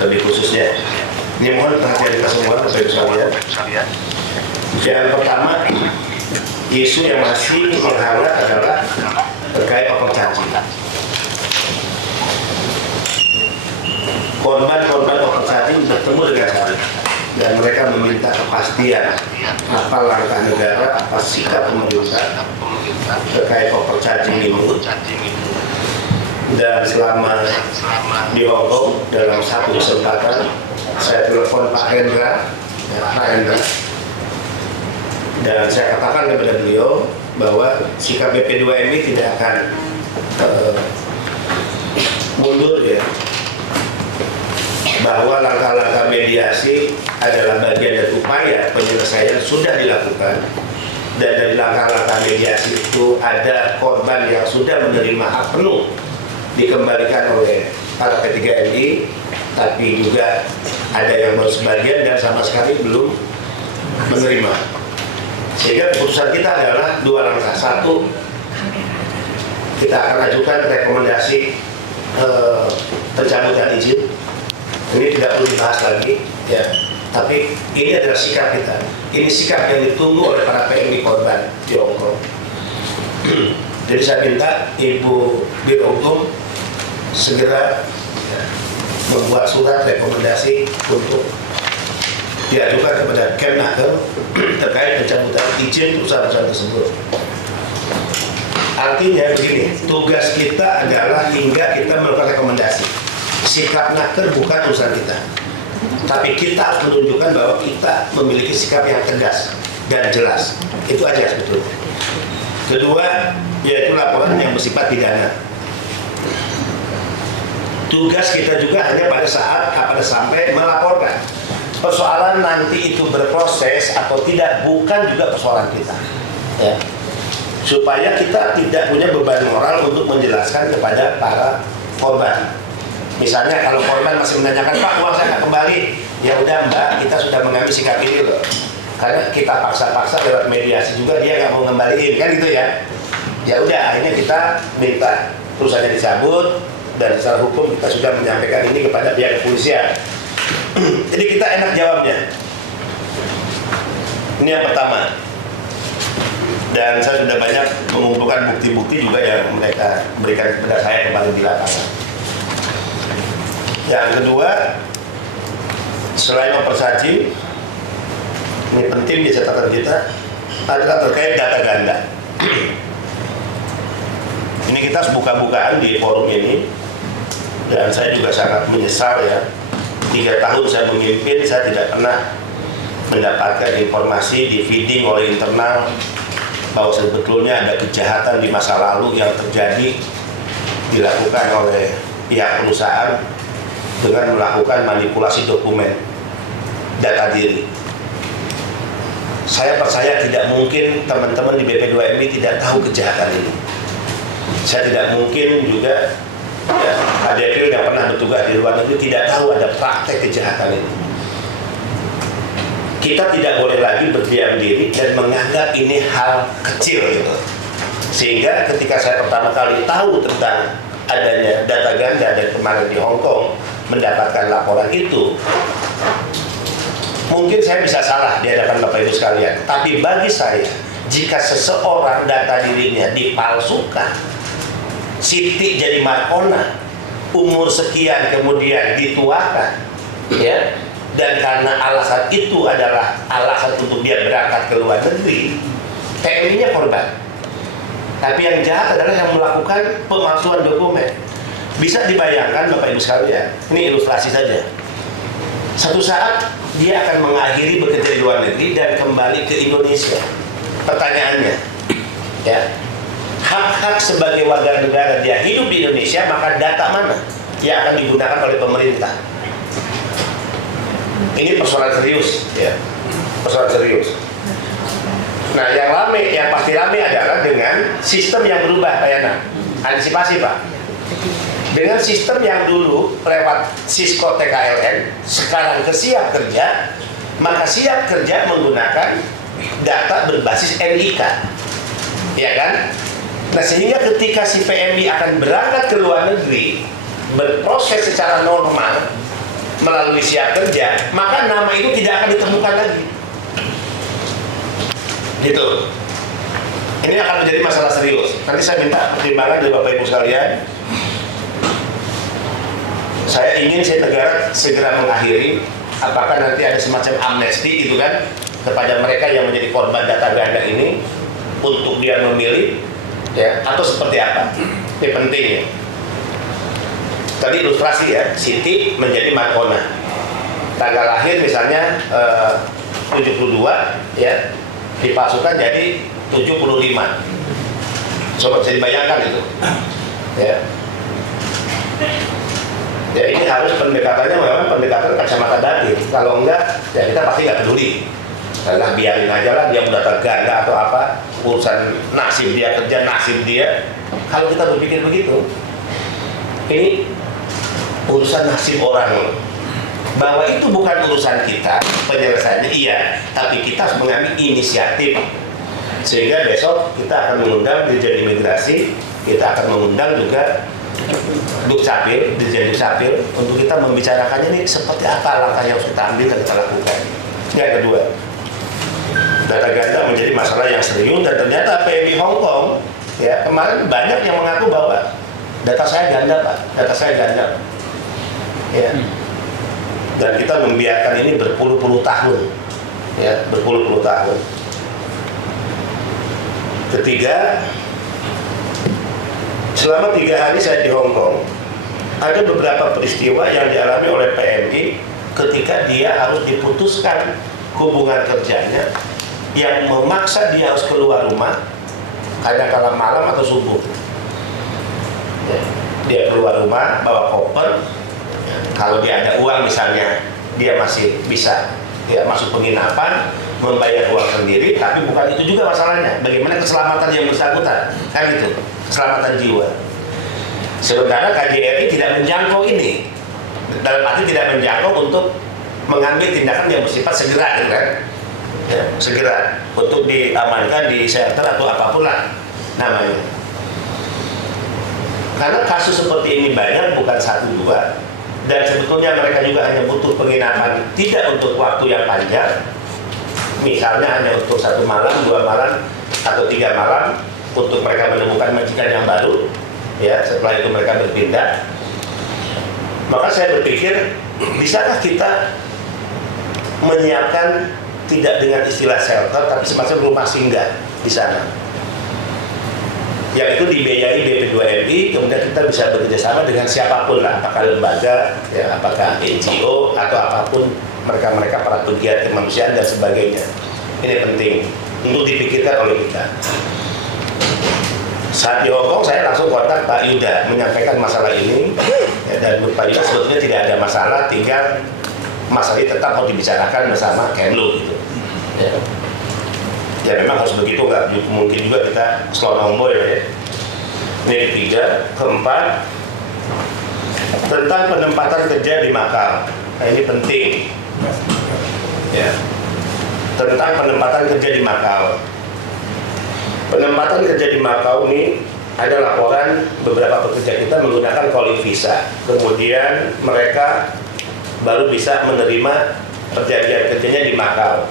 lebih khususnya. Ini mohon perhatian kita semua, Bapak Ibu sekalian. Yang pertama, isu yang masih menghangat adalah terkait overcharging. Korban-korban overcharging bertemu dengan saya dan mereka meminta kepastian apa langkah negara, apa sikap pemerintah terkait overcharging ini. Dan selama di Hongkong dalam satu kesempatan saya telepon Pak Hendra, dan saya katakan kepada beliau bahwa sikap BP2MI tidak akan mundur ya, bahwa langkah-langkah mediasi adalah bagian dari upaya penyelesaian sudah dilakukan, dan dari langkah-langkah mediasi itu ada korban yang sudah menerima hak penuh dikembalikan oleh para P3MI, tapi juga ada yang baru sebagian dan sama sekali belum menerima. Sehingga keputusan kita adalah dua langkah. Satu, kita akan ajukan rekomendasi pencabutan izin. Ini tidak perlu dibahas lagi, ya. Tapi ini adalah sikap kita. Ini sikap yang ditunggu oleh para PMI korban di Hongkong. Jadi saya minta Ibu Biro Hukum segera membuat surat rekomendasi untuk diajukan kepada Kemnaker terkait pencabutan izin perusahaan-perusahaan tersebut. Artinya begini, tugas kita adalah hingga kita melakukan rekomendasi. Sikap Naker bukan urusan kita, tapi kita harus menunjukkan bahwa kita memiliki sikap yang tegas dan jelas. Itu aja sebetulnya. Kedua, yaitu laporan yang bersifat pidana. Tugas kita juga hanya pada saat sampai melaporkan. Persoalan nanti itu berproses atau tidak bukan juga persoalan kita, ya. Supaya kita tidak punya beban moral untuk menjelaskan kepada para korban. Misalnya kalau korban masih menanyakan, Pak, uang saya nggak kembali, ya udah Mbak, kita sudah mengambil sikap ini loh. Karena kita paksa-paksa lewat mediasi juga dia nggak mau ngembaliin, kan gitu ya. Ya udah, akhirnya kita minta perusahaannya dicabut, dan secara hukum kita sudah menyampaikan ini kepada pihak kepolisian. Jadi kita enak jawabnya. Ini yang pertama. Dan saya sudah banyak mengumpulkan bukti-bukti juga yang mereka berikan kepada saya kemarin di lapangan. Yang kedua, selain overcharging, ini penting di catatan kita, adalah terkait data ganda. Ini kita buka-bukaan di forum ini, dan saya juga sangat menyesal ya. 3 tahun saya memimpin, saya tidak pernah mendapatkan informasi di feeding oleh internal bahwa sebetulnya ada kejahatan di masa lalu yang terjadi dilakukan oleh pihak perusahaan dengan melakukan manipulasi dokumen data diri. Saya percaya tidak mungkin teman-teman di BP2MI tidak tahu kejahatan ini. Saya tidak mungkin juga ya, Adekil yang pernah bertugas di luar negeri tidak tahu ada praktek kejahatan ini. Kita tidak boleh lagi berdiam diri dan menganggap ini hal kecil gitu. Sehingga ketika saya pertama kali tahu tentang adanya data ganda dan kemarin di Hongkong mendapatkan laporan itu, mungkin saya bisa salah di hadapan Bapak Ibu sekalian. Tapi bagi saya, jika seseorang data dirinya dipalsukan, Siti jadi Markona, umur sekian kemudian dituakan, ya, dan karena alasan itu adalah alasan untuk dia berangkat ke luar negeri, PMI-nya korban. Tapi yang jahat adalah yang melakukan pemalsuan dokumen. Bisa dibayangkan Bapak Ibu sekalian, ini ilustrasi saja. Satu saat dia akan mengakhiri bekerja di luar negeri dan kembali ke Indonesia. Pertanyaannya, ya, hak-hak sebagai warga negara dia hidup di Indonesia, maka data mana yang akan digunakan oleh pemerintah? Ini persoalan serius, ya, persoalan serius. Nah, yang pasti rame adalah dengan sistem yang berubah, Pak Yana. Antisipasi, Pak. Dengan sistem yang dulu lewat Cisco TKLN, sekarang ke Siap Kerja, maka Siap Kerja menggunakan data berbasis NIK, ya kan? Nah, sehingga ketika si PMI akan berangkat ke luar negeri, berproses secara normal, melalui Siap Kerja, maka nama itu tidak akan ditemukan lagi. Gitu. Ini akan menjadi masalah serius. Nanti saya minta pertimbangan dari Bapak Ibu sekalian. Saya ingin negara segera mengakhiri. Apakah nanti ada semacam amnesti gitu kan kepada mereka yang menjadi korban data ganda ini untuk dia memilih, ya, atau seperti apa? Ini penting ya. Tadi ilustrasi ya, Siti menjadi Markona. Tanggal lahir misalnya 72 ya, dipalsukan jadi 75. Coba bisa dibayangkan itu. Ya. Ya ini harus pendekatannya memang pendekatan kacamata batin. Kalau enggak, ya kita pasti nggak peduli. Karena biarin aja lah dia udah terganda atau apa, urusan nasib dia, kerja nasib dia. Kalau kita berpikir begitu, ini urusan nasib orang. Bahwa itu bukan urusan kita, penyelesaiannya iya, tapi kita harus mengambil inisiatif. Sehingga besok kita akan mengundang Dirjen Imigrasi, kita akan mengundang juga Dukcapil, Dirjen Dukcapil, untuk kita membicarakannya nih seperti apa langkah yang harus kita ambil dan kita lakukan. Yang kedua, data ganda menjadi masalah yang serius dan ternyata PMI Hong Kong ya kemarin banyak yang mengaku bahwa data saya ganda Pak, data saya ganda. Ya. Dan kita membiarkan ini berpuluh-puluh tahun, ya berpuluh-puluh tahun. Ketiga, selama 3 hari saya di Hong Kong, ada beberapa peristiwa yang dialami oleh PMI ketika dia harus diputuskan hubungan kerjanya yang memaksa dia harus keluar rumah kadang-kala malam atau subuh. Ya, dia keluar rumah bawa koper, kalau dia ada uang misalnya dia masih bisa ya masuk penginapan, membayar uang sendiri, tapi bukan itu juga masalahnya. Bagaimana keselamatan yang bersangkutan, kan itu, keselamatan jiwa. Sementara KJRI tidak menjangkau ini, dalam arti tidak menjangkau untuk mengambil tindakan yang bersifat segera, gitu kan? Ya, segera untuk diamankan di shelter atau apapun lah namanya. Karena kasus seperti ini banyak, bukan 1-2, dan sebetulnya mereka juga hanya butuh penginapan tidak untuk waktu yang panjang. Misalnya hanya untuk 1 malam, 2 malam, atau 3 malam untuk mereka menemukan majikan yang baru. Ya, setelah itu mereka berpindah. Maka saya berpikir, bisakah kita menyiapkan tidak dengan istilah shelter, tapi semacam rumah singgah di sana, yang itu dibiayai BP2MI, kemudian kita bisa bekerjasama dengan siapapun lah, apakah lembaga, ya, apakah NGO atau apapun mereka para pegiat kemanusiaan dan sebagainya. Ini penting untuk dipikirkan oleh kita. Saat di Hongkong saya langsung kontak Pak Yuda menyampaikan masalah ini, ya, dan Pak Yuda sebetulnya tidak ada masalah, tinggal masalah ini tetap harus dibicarakan bersama Kemlu gitu. Ya. Ya memang harus begitu, nggak mungkin juga kita selonong boy ya. Ini ketiga, keempat, tentang penempatan kerja di Makau. Nah ini penting. Ya. Tentang penempatan kerja di Makau. Penempatan kerja di Makau ini ada laporan beberapa pekerja kita menggunakan calling visa. Kemudian mereka baru bisa menerima perjanjian kerjanya di Makau.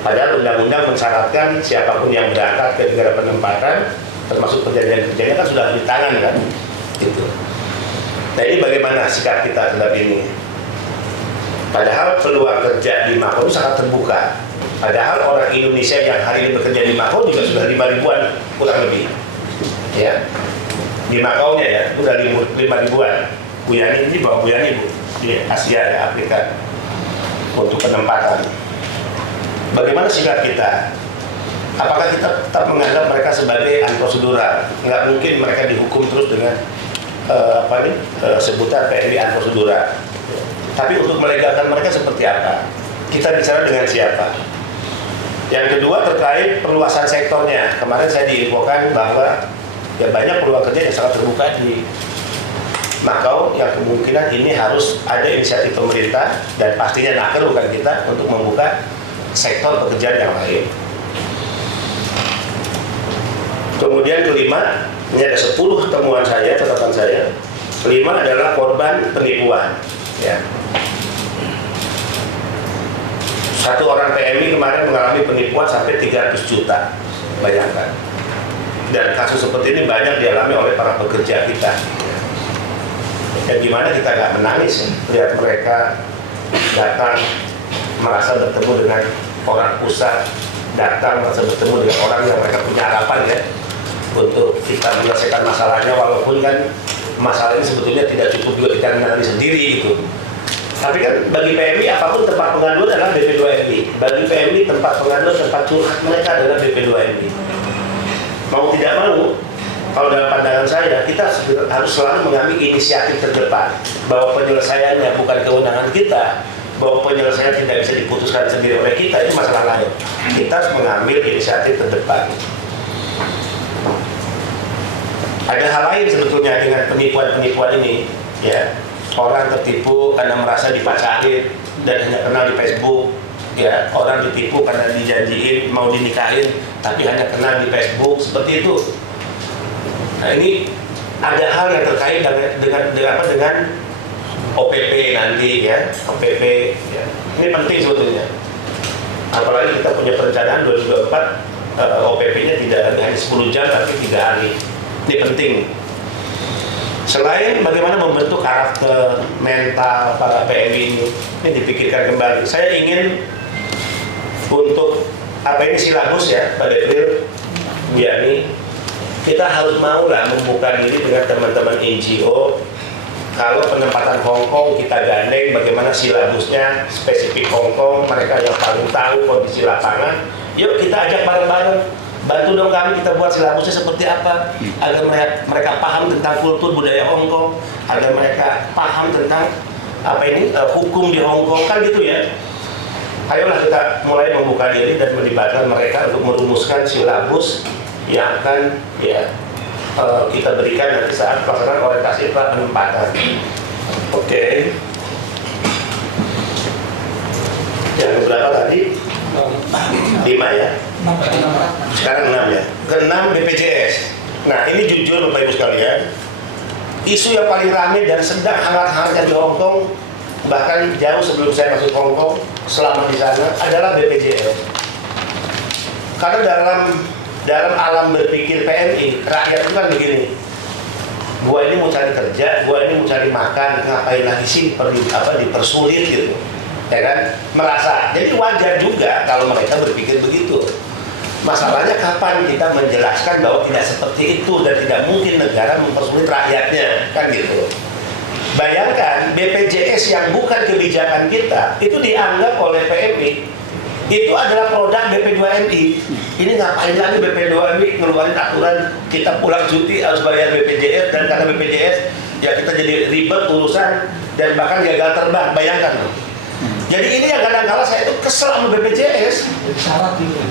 Padahal undang-undang mensyaratkan siapapun yang berangkat ke negara penempatan, termasuk perjanjian kerjanya kan sudah di tangan kan, gitu. Nah ini bagaimana sikap kita terhadap ini? Padahal peluang kerja di Makau sangat terbuka. Padahal orang Indonesia yang hari ini bekerja di Makau juga sudah 5 ribuan kurang lebih, ya. Di Makau-nya ya, sudah 5 ribuan. Bu Yani ini bawa Bu Yani Bu di Asia ya, Afrika untuk penempatan. Bagaimana sikap kita? Apakah kita tetap menganggap mereka sebagai unprosedural? Nggak mungkin mereka dihukum terus dengan sebutan PMI unprosedural. Tapi untuk melegalkan mereka seperti apa? Kita bicara dengan siapa? Yang kedua terkait perluasan sektornya. Kemarin saya diinfokan bahwa ya banyak peluang kerja yang sangat terbuka di Makau, yang kemungkinan ini harus ada inisiatif pemerintah dan pastinya Naker bukan kita untuk membuka sektor pekerjaan yang lain. Kemudian kelima, ini ada 10 temuan saya, catatan saya. Kelima adalah korban penipuan. Ya. Satu orang PMI kemarin mengalami penipuan sampai 300 juta, bayangkan. Dan kasus seperti ini banyak dialami oleh para pekerja kita. Dan gimana kita nggak menangis ya, lihat mereka datang merasa bertemu dengan orang pusat, datang merasa bertemu dengan orang yang mereka punya harapan ya untuk kita menyelesaikan masalahnya, walaupun kan masalah ini sebetulnya tidak cukup juga kita menangani sendiri gitu. Tapi kan bagi PMI apapun tempat pengaduan adalah BP2MI. Bagi PMI tempat pengaduan, tempat curhat mereka adalah BP2MI. Mau tidak mau, kalau dalam pandangan saya, kita harus selalu mengambil inisiatif terdepan bahwa penyelesaiannya bukan kewenangan kita, bahwa penyelesaian tidak bisa diputuskan sendiri oleh kita, itu masalah lain. Kita harus mengambil inisiatif terdepan. Ada hal lain sebetulnya dengan penipuan-penipuan ini, ya. Orang tertipu karena merasa dipacarin dan hanya kenal di Facebook, ya. Orang ditipu karena dijanjiin mau dinikahin tapi hanya kenal di Facebook, seperti itu. Nah, ini ada hal yang terkait dengan OPP nanti ya, OPP ya. Ini penting sebetulnya. Apalagi kita punya perencanaan 2024, OPP-nya tidak hanya 10 jam tapi 3 hari. Ini penting. Selain bagaimana membentuk karakter mental para PMI ini dipikirkan kembali. Saya ingin untuk ini silabus ya, Pak Depril, Biani, kita harus maulah membuka diri dengan teman-teman NGO. Kalau penempatan Hongkong kita gandeng bagaimana silabusnya spesifik Hongkong, mereka yang paling tahu kondisi lapangan. Yuk kita ajak bareng-bareng. Bantu dong kami, kita buat silabusnya seperti apa agar mereka paham tentang kultur budaya Hongkong, agar mereka paham tentang hukum di Hongkong, kan gitu ya. Ayolah kita mulai membuka diri dan melibatkan mereka untuk merumuskan silabus yang akan kita berikan nanti saat pelaksanaan orientasi penempatan. Oke. Yang berapa tadi? 5 ya. Sekarang 6 ya. Ke-6 BPJS. Nah, ini jujur Bapak Ibu sekalian, isu yang paling ramai dan sedang hangat-hangatnya di Hongkong, bahkan jauh sebelum saya masuk Hongkong, selama di sana adalah BPJS. Karena dalam alam berpikir PMI, rakyat itu kan begini. Gua ini mau cari kerja, gua ini mau cari makan, ngapain lagi sih dipersulit gitu. Ya kan, merasa. Jadi wajar juga kalau mereka berpikir begitu. Masalahnya kapan kita menjelaskan bahwa tidak seperti itu dan tidak mungkin negara mempersulit rakyatnya, kan gitu. Bayangkan BPJS yang bukan kebijakan kita itu dianggap oleh PMI itu adalah produk BP2MI. Ini ngapain lagi BP2MI ngeluarin aturan kita pulang cuti harus bayar BPJS, dan karena BPJS ya kita jadi ribet urusan dan bahkan gagal terbang. Bayangkan loh. Jadi ini yang kadang-kala saya itu kesel sama BPJS. Syarat gitu.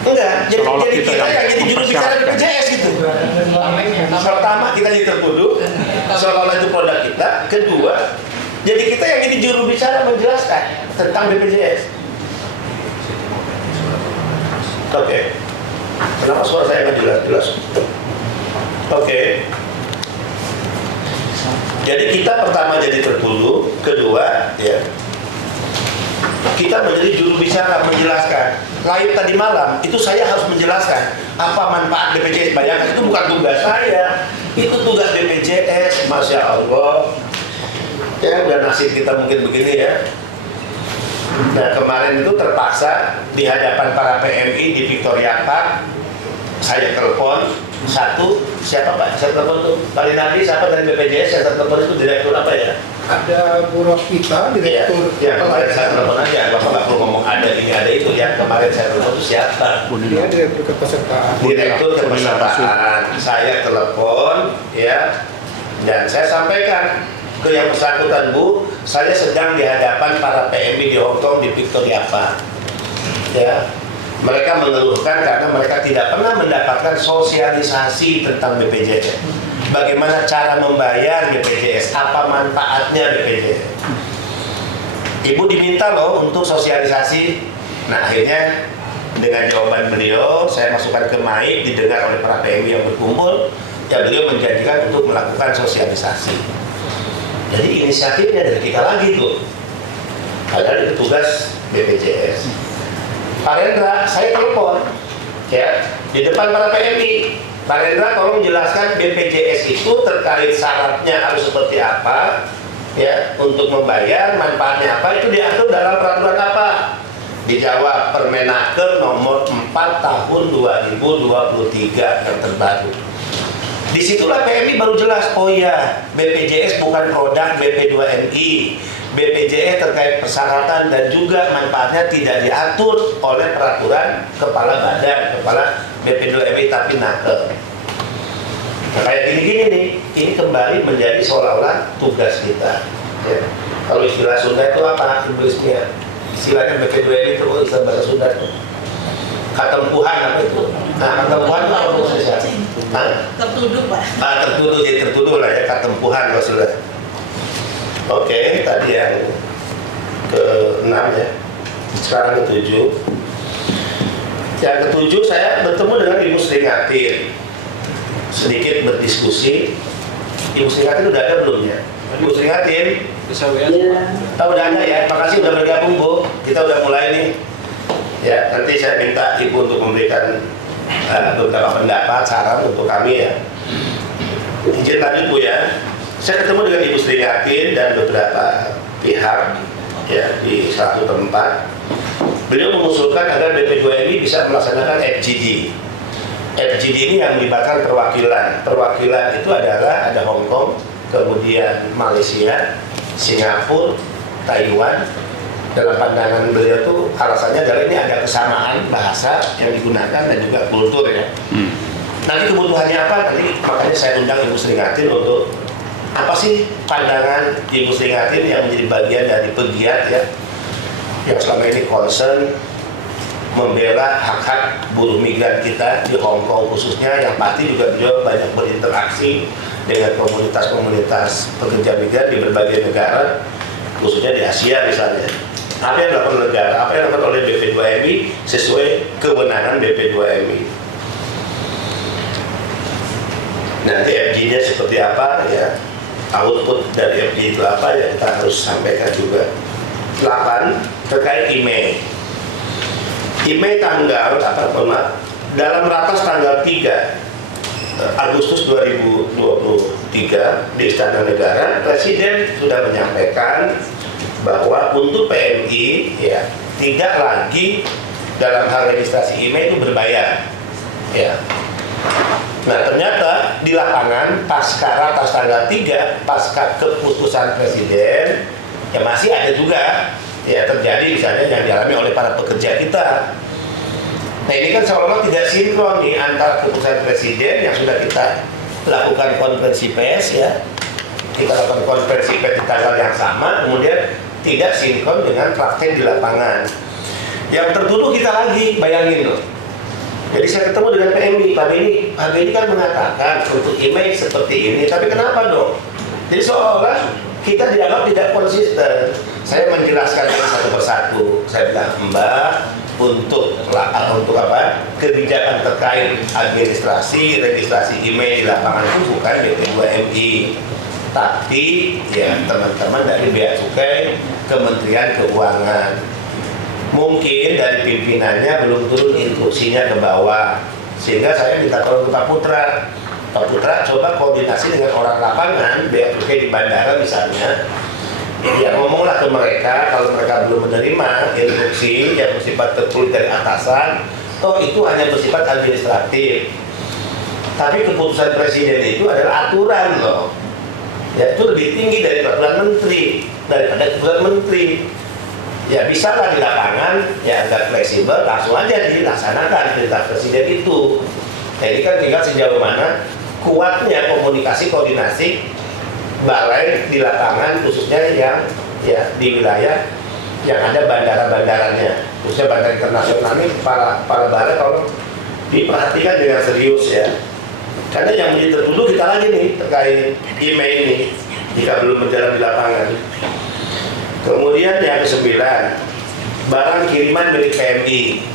Enggak, jadi kita yang jadi juru bicara BPJS gitu. Pertama kita jadi tertuduh seolah-olah itu produk kita. Kedua, jadi kita yang jadi juru bicara menjelaskan tentang BPJS. Oke. Kenapa suara saya nggak jelas-jelas? Oke. Jadi kita pertama jadi tertuduh, kedua ya kita menjadi juru bicara menjelaskan. Live tadi malam itu saya harus menjelaskan apa manfaat BPJS. Bayangkan itu bukan tugas saya, itu tugas BPJS. Masya Allah. Ya udah nasib kita mungkin begini ya. Nah kemarin itu terpaksa di hadapan para PMI di Victoria Park saya telepon siapa Pak? Saya telepon tuh kali nanti siapa dari BPJS yang telepon itu direktur apa ya? Ada Bu Rospita, direktur. Ya kemarin saya telepon aja, Bapak nggak perlu ngomong ada ini ada itu ya. Kemarin saya telepon itu siapa? Dia direktur kepesertaan. Direktur kepesertaan. Saya telepon ya, dan saya sampaikan ke yang bersangkutan, Bu, saya sedang di hadapan para PMI di Hongkong di Victoria Park. Ya, mereka mengeluhkan karena mereka tidak pernah mendapatkan sosialisasi tentang BPJS. Bagaimana cara membayar BPJS, apa manfaatnya BPJS. Ibu diminta loh untuk sosialisasi. Nah akhirnya dengan jawaban beliau, saya masukkan ke mic, didengar oleh para PMI yang berkumpul. Ya beliau menjanjikan untuk melakukan sosialisasi. Jadi inisiatifnya dari kita lagi tuh. Padahal itu tugas BPJS. Pak Rendra, saya telepon ya di depan para PMI. Pak Rendra, tolong jelaskan BPJS itu terkait syaratnya harus seperti apa, ya, untuk membayar, manfaatnya apa, itu diatur dalam peraturan apa? Dijawab Permenaker nomor 4 tahun 2023 yang terbaru. Disitulah PMI baru jelas, oh ya, BPJS bukan produk BP2MI. BPJS terkait persyaratan dan juga manfaatnya tidak diatur oleh peraturan kepala badan, kepala BP2MI tapi naker. Nah, kayak gini-gini nih, ini kembali menjadi seolah-olah tugas kita. Ya. Kalau istilah Sunda itu apa? Inggrisnya. Istilahnya BP2MI itu istilah bahasa Sunda itu. Katempuhan apa itu? Nah, katempuhan itu apa maksudnya? Tertuduh, Pak. Tertuduh, jadi tertuduh lah ya, katempuhan kalau sudah. Oke, tadi yang ke-6 ya. Sekarang ke-7. Yang ke-7 saya bertemu dengan Ibu Sri Ngatin. Sedikit berdiskusi. Ibu Sri Ngatin udah ada belum ya? Ibu Sri Ngatin? Udah ada ya, makasih udah bergabung Bu. Kita udah mulai nih. Ya, nanti saya minta Ibu untuk memberikan beberapa pendapat, saran untuk kami ya. Izin lanjut Bu ya. Saya ketemu dengan Ibu Sri Ngatin dan beberapa pihak ya di satu tempat. Beliau mengusulkan agar BP2MI bisa melaksanakan FGD. FGD ini yang melibatkan perwakilan. Perwakilan itu adalah ada Hong Kong, kemudian Malaysia, Singapura, Taiwan. Dalam pandangan beliau tuh alasannya adalah ini ada kesamaan bahasa yang digunakan dan juga kultur ya. Nanti kebutuhannya apa? Tadi makanya saya undang Ibu Sri Ngatin untuk apa sih pandangan Ibu Sri Ngatin yang menjadi bagian dari pegiat ya, yang selama ini concern membela hak-hak buruh migran kita di Hong Kong khususnya, yang pasti juga beliau banyak berinteraksi dengan komunitas-komunitas pekerja migran di berbagai negara, khususnya di Asia misalnya. Apa yang dilakukan negara, apa yang dilakukan oleh BP2MI sesuai kewenangan BP2MI. Nanti FG-nya seperti apa ya, output dari FG itu apa ya, kita harus sampaikan juga. 8 terkait email. Email tanggal dalam ratas tanggal 3 Agustus 2023 di Istana Negara, Presiden sudah menyampaikan bahwa untuk PMI ya tidak lagi dalam hal registrasi email itu berbayar ya. Nah ternyata di lapangan pasca ratas tanggal 3 pasca keputusan Presiden ya masih ada juga ya terjadi misalnya yang dialami oleh para pekerja kita. Nah ini kan seolah-olah tidak sinkron nih antara keputusan Presiden yang sudah kita lakukan konferensi pers ya, kita lakukan konferensi pers di tanggal yang sama, kemudian tidak sinkron dengan praktek di lapangan. Yang tertuduh kita lagi, bayangin loh. Jadi saya ketemu dengan PMI, Pak Beni kan mengatakan untuk email seperti ini, tapi kenapa dong? Jadi seolah-olah kita dianggap tidak konsisten. Saya menjelaskan satu persatu. Saya bilang, Mbak, untuk apa? Kebijakan terkait administrasi, registrasi email di lapangan itu bukan BP2MI. Tapi ya teman-teman dari Bea Cukai, Kementerian Keuangan, mungkin dari pimpinannya belum turun instruksinya ke bawah, sehingga saya minta tolong ke Pak Putra. Pak Putra coba koordinasi dengan orang lapangan Bea Cukai di bandara misalnya, ya ngomonglah ke mereka kalau mereka belum menerima instruksi yang bersifat tertulis dari atasan, toh itu hanya bersifat administratif. Tapi keputusan Presiden itu adalah aturan loh. Ya itu lebih tinggi dari peraturan menteri, daripada keputusan menteri. Ya bisa lah di lapangan ya agak fleksibel, langsung aja dilaksanakan perintah Presiden itu. Nah ini kan tinggal sejauh mana kuatnya komunikasi koordinasi balai di lapangan, khususnya yang ya di wilayah yang ada bandara-bandaranya, khususnya bandara internasional ini para bandara kalau diperhatikan dengan serius ya. Karena yang menjadi tertuduh kita lagi nih terkait email ini jika belum berjalan di lapangan. Kemudian yang ke-9, barang kiriman milik PMI.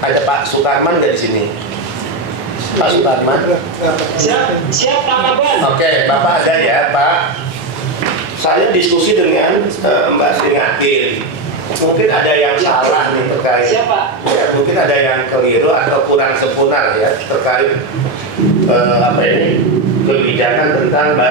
Ada Pak Sutarman nggak di sini? Pak Sutarman? Siap Pak Abang. Oke, Bapak ada ya Pak. saya diskusi dengan Mbak Sri Ngatin. Mungkin ada yang salah nih terkait. Siapa? Ya, mungkin ada yang keliru atau kurang sempurna ya terkait apa ini kebijakan tentang